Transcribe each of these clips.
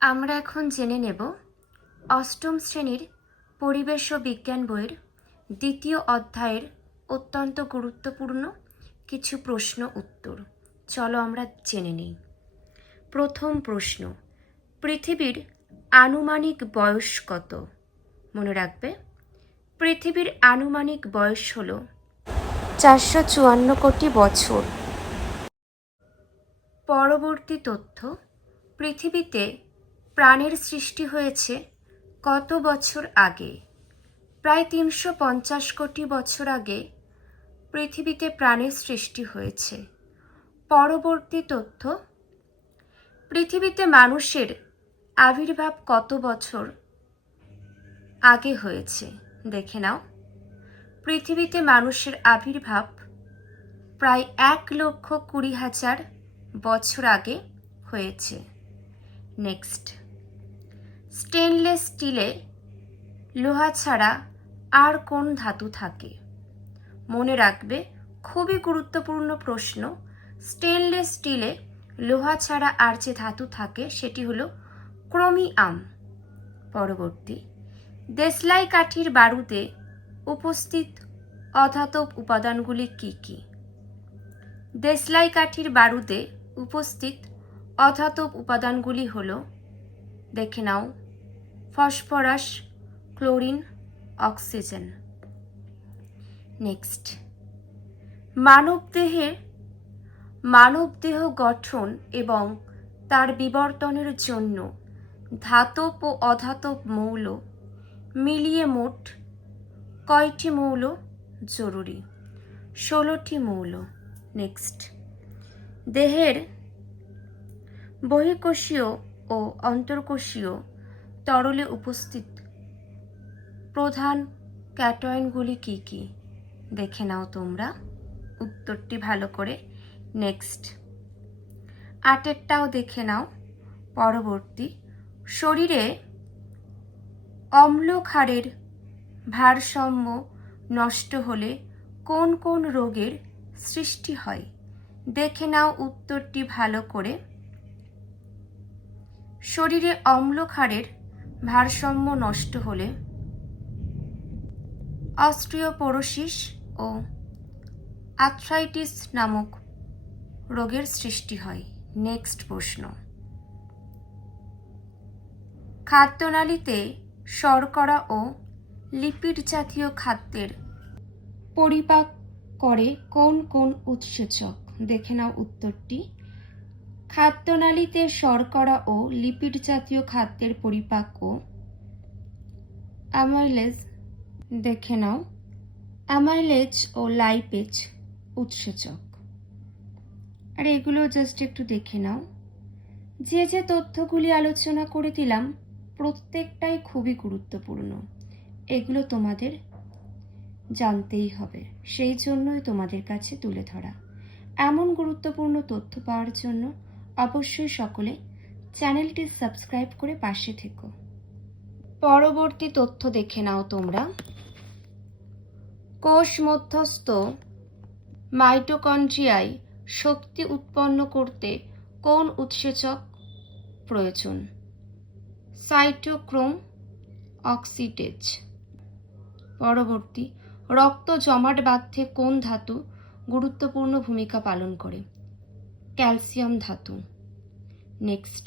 আমরা এখন জেনে নেব অষ্টম শ্রেণীর পরিবেশ ও বিজ্ঞান বইয়ের দ্বিতীয় অধ্যায়ের অত্যন্ত গুরুত্বপূর্ণ কিছু প্রশ্ন উত্তর। চলো আমরা জেনে নিই। প্রথম প্রশ্ন, পৃথিবীর আনুমানিক বয়স কত? মনে রাখবে, পৃথিবীর আনুমানিক বয়স হল 454 কোটি বছর। পরবর্তী তথ্য, পৃথিবীতে প্রাণের সৃষ্টি হয়েছে কত বছর আগে? প্রায় 350 কোটি বছর আগে পৃথিবীতে প্রাণের সৃষ্টি হয়েছে। পরবর্তী তথ্য, পৃথিবীতে মানুষের আবির্ভাব কত বছর আগে হয়েছে? দেখে নাও, পৃথিবীতে মানুষের আবির্ভাব প্রায় 1,20,000 বছর আগে হয়েছে। নেক্সট, স্টেনলেস স্টিলে লোহা ছাড়া আর কোন ধাতু থাকে? মনে রাখবে, খুবই গুরুত্বপূর্ণ প্রশ্ন। স্টেনলেস স্টিলে লোহা ছাড়া আর যে ধাতু থাকে সেটি হলো ক্রোমিয়াম। পরবর্তী, দেশলাই কাঠির বারুদে উপস্থিত অধাতব উপাদানগুলি কি কি? দেশলাই কাঠির বারুদে উপস্থিত অধাতব উপাদানগুলি হলো, দেখে নাও, ফসফরাস, ক্লোরিন, অক্সিজেন। নেক্সট, মানবদেহ গঠন এবং তার বিবর্তনের জন্য ধাতব ও অধাতব মৌল মিলিয়ে মোট কয়টি মৌল জরুরি? 16টি মৌল। নেক্সট, দেহের বহিঃকোষীয় ও অন্তর্কোষীয় তরলে উপস্থিত প্রধান ক্যাটায়নগুলি কি কি? দেখে নাও তোমরা উত্তরটি ভালো করে। নেক্সট, 8টাও দেখে নাও। পরবর্তী, শরীরে অম্ল ক্ষারের ভারসাম্য নষ্ট হলে কোন কোন রোগের সৃষ্টি হয়? দেখে নাও উত্তরটি ভালো করে। শরীরে অম্ল ক্ষারের ভারসাম্য নষ্ট হলে অস্টিওপোরোসিস ও আর্থ্রাইটিস নামক রোগের সৃষ্টি হয়। নেক্সট প্রশ্ন, খাদ্যনালীতে শর্করা ও লিপিড জাতীয় খাদ্যের পরিপাক করে কোন কোন উৎসেচক? দেখে নাও উত্তরটি। খাদ্যনালীতে শর্করা ও লিপিড জাতীয় খাদ্যের পরিপাক ও অ্যামাইলেজ, দেখে নাও, অ্যামাইলেজ ও লাইপেজ উৎসেচক। আর এগুলো জাস্ট একটু দেখে নাও। যে যে তথ্যগুলি আলোচনা করে দিলাম প্রত্যেকটাই খুবই গুরুত্বপূর্ণ, এগুলো তোমাদের জানতেই হবে, সেই জন্যই তোমাদের কাছে তুলে ধরা। এমন গুরুত্বপূর্ণ তথ্য পাওয়ার জন্য অবশ্যই সকলে চ্যানেলটি সাবস্ক্রাইব করে পাশে থেকো। পরবর্তী তথ্য দেখে নাও তোমরা। কোষ মধ্যস্থ মাইটোকন্ড্রিয়ায় শক্তি উৎপন্ন করতে কোন উৎসেচক প্রয়োজন? Cytochrome oxidase. পরবর্তী, রক্ত জমাট বাঁধতে কোন ধাতু গুরুত্বপূর্ণ ভূমিকা পালন করে? ক্যালসিয়াম ধাতু। নেক্সট,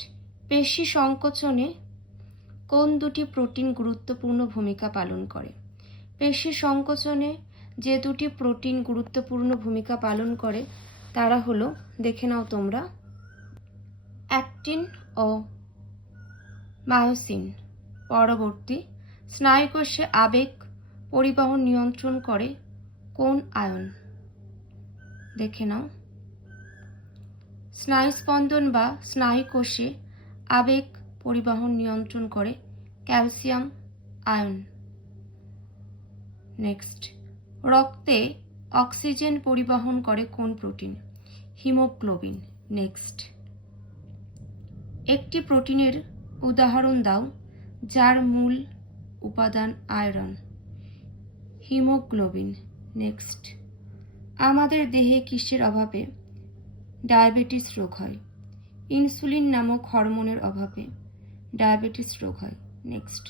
পেশি সংকোচনে কোন দুটি প্রোটিন গুরুত্বপূর্ণ ভূমিকা পালন করে? পেশি সংকোচনে যে দুটি প্রোটিন গুরুত্বপূর্ণ ভূমিকা পালন করে তারা হলো, দেখে নাও তোমরা, অ্যাক্টিন ও মায়োসিন। পরবর্তী, স্নায়ুকোষে আবেগ পরিবহন নিয়ন্ত্রণ করে কোন আয়ন? দেখে নাও, স্নায়ুস্পন্দন বা স্নায়ুকোষে আবেগ পরিবহন নিয়ন্ত্রণ করে ক্যালসিয়াম আয়ন। নেক্সট, রক্তে অক্সিজেন পরিবহন করে কোন প্রোটিন? হিমোগ্লোবিন। নেক্সট, একটি প্রোটিনের উদাহরণ দাও যার মূল উপাদান আয়রন। হিমোগ্লোবিন। নেক্সট, আমাদের দেহে কিসের অভাবে ডায়াবেটিস রোগ হয়? ইনসুলিন নামক হরমোনের অভাবে। ডায়াবেটিস রোগ হয়। নেক্সট,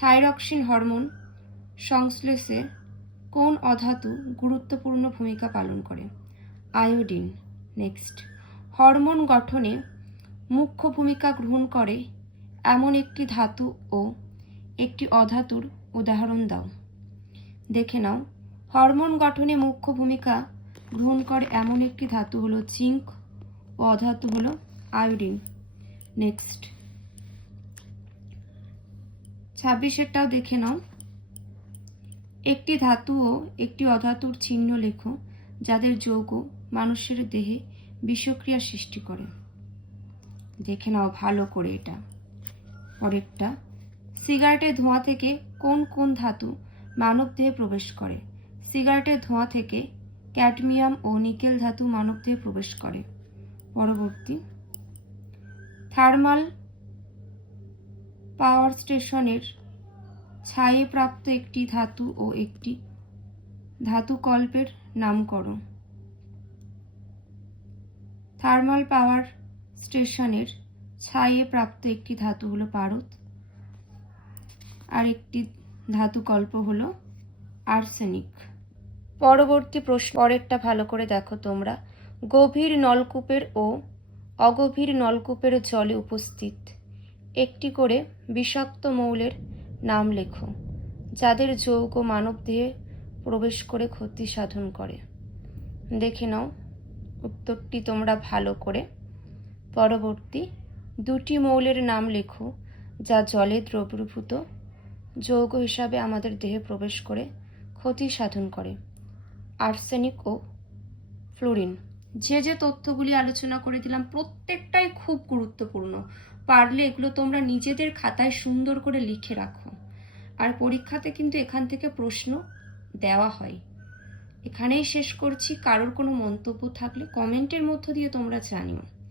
থাইরক্সিন হরমোন সংশ্লেষে কোন অধাতু গুরুত্বপূর্ণ ভূমিকা পালন করে? আয়োডিন। নেক্সট, হরমোন গঠনে মুখ্য ভূমিকা গ্রহণ করে এমন একটি ধাতু ও একটি অধাতুর উদাহরণ দাও। দেখে নাও, হরমোন গঠনে মুখ্য ভূমিকা গ্রহণ করে এমন একটি ধাতু হলো জিঙ্ক ও অধাতু হলো আয়োডিন। নেক্সট, 26টাও দেখে নাও, একটি ধাতু ও একটি অধাতুর চিহ্ন লেখো যাদের যৌগ মানুষের দেহে বিষক্রিয়া সৃষ্টি করে। দেখে নাও ভালো করে এটা। পরেরটা, সিগারেটের ধোঁয়া থেকে কোন কোন ধাতু মানব দেহে প্রবেশ করে? সিগারেটের ধোঁয়া থেকে ক্যাডমিয়াম ও নিকেল ধাতু মানব দেহে প্রবেশ করে। পরবর্তী, থার্মাল পাওয়ার স্টেশনের ছায়ে প্রাপ্ত একটি ধাতু ও একটি ধাতুকল্পের নাম করো। থার্মাল পাওয়ার স্টেশনের ছায়ে প্রাপ্ত একটি ধাতু হলো পারদ, আর একটি ধাতুকল্প হলো আর্সেনিক। পরবর্তী প্রশ্ন, পরেরটা ভালো করে দেখো তোমরা। গভীর নলকূপের ও অগভীর নলকূপের জলে উপস্থিত একটি করে বিষাক্ত মৌলের নাম লেখো যাদের যৌগ মানবদেহে প্রবেশ করে ক্ষতি সাধন করে। দেখে নাও উত্তরটি তোমরা ভালো করে। পরবর্তী, দুটি মৌলের নাম লেখো যা জলে দ্রবীভূত যৌগ হিসাবে আমাদের দেহে প্রবেশ করে ক্ষতি সাধন করে। আর্সেনিক ও ফ্লোরিন। যে যে তথ্যগুলি আলোচনা করে দিলাম প্রত্যেকটাই খুব গুরুত্বপূর্ণ। পারলে এগুলো তোমরা নিজেদের খাতায় সুন্দর করে লিখে রাখো। আর পরীক্ষাতে কিন্তু এখান থেকে প্রশ্ন দেওয়া হয়। এখানেই শেষ করছি। কারোর কোনো মন্তব্য থাকলে কমেন্টের মধ্য দিয়ে তোমরা জানিও।